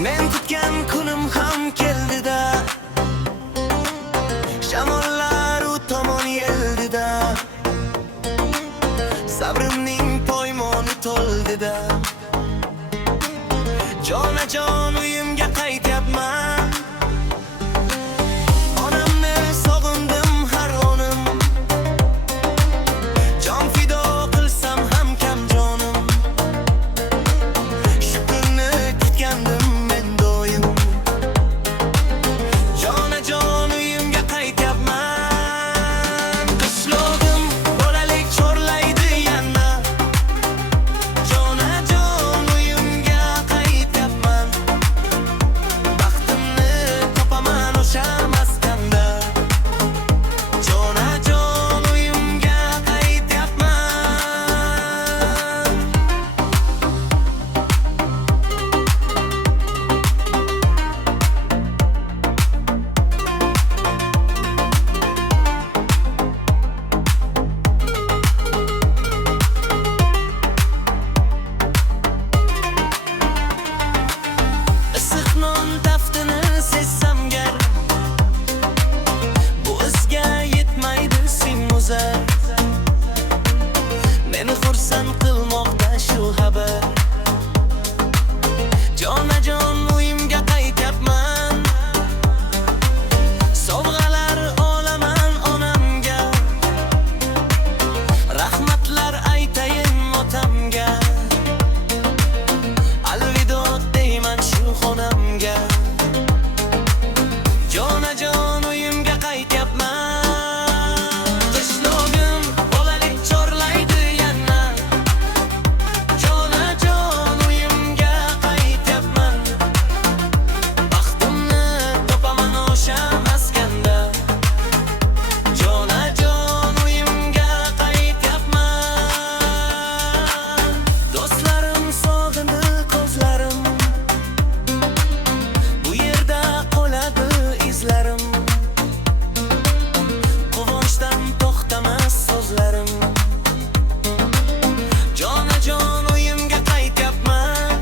Men kutgan kunim ham keldi-da, shamollar u tomon yeldi-da, sabrimning poymoni to'ldi-da. Jonajon uyimga qaytyapman, onamni sog'indim har onim, jon fido qilsam ham kam jonim. Shu kunni kutgandim men doim. Jonajon uyimga qaytyapman, qishlog'im bolalik chorlaydi yana. Jonajon uyimga qaytyapman, baxtimni topaman o'sha maskanda. Jonajon uyimga qaytyapman. Issiq non taftini sezsam gar, bu izga yetmaydi simuzar. Meni xursand qilmoqda shu xabar. Jonajon uyimga qaytyapman, sovg'alar olaman onamga, rahmatlar aytayin otamga. Alvido deyman shu xonamga. Jonajon uyimga qaytyapman, qishlog'im bolalik chorlaydi yana. Jonajon uyimga qaytyapman, baxtimni topaman o'sha maskanda. Jonajon uyimga qaytyapman. Do'stlarim sog'indi ko'zlarim, bu yerda qoladi izlarim. Quvonchdan to'xtamas so'zlarim. Jonajon uyimga qaytyapman,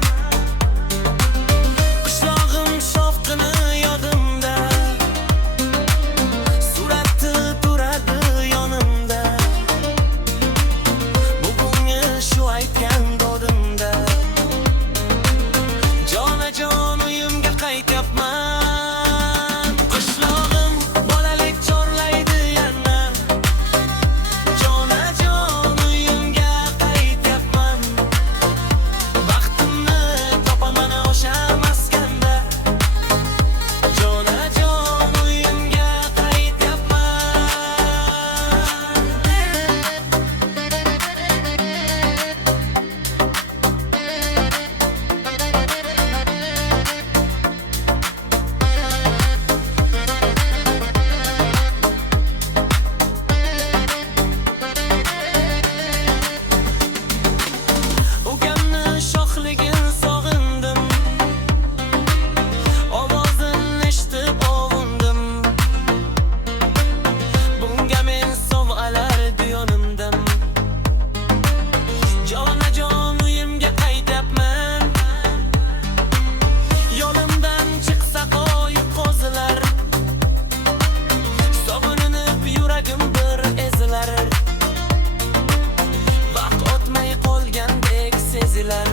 qishlog'im shovqini yodimda, surati turadi yonimda. Bugungi shu aytgan dodimda. Jonajon uyimga qaytyapman, qishlog'im bolalik chorlaydi yana. Jonajon uyimga qaytyapman, baxtimni topaman o'sha maskanda. Jonajon uyimga qaytyapman. Ukamni sho'xligin sog'indim, ovozini eshitib ovundim. Bunga men sovg'alar yonimdan. Jonajon uyimga qaytyapman, yo'limdan chiqsa qo'yib qo'zilar, sog'inib yuragim bir ezilar. Vaqt o'tmay qolgandek sezilar.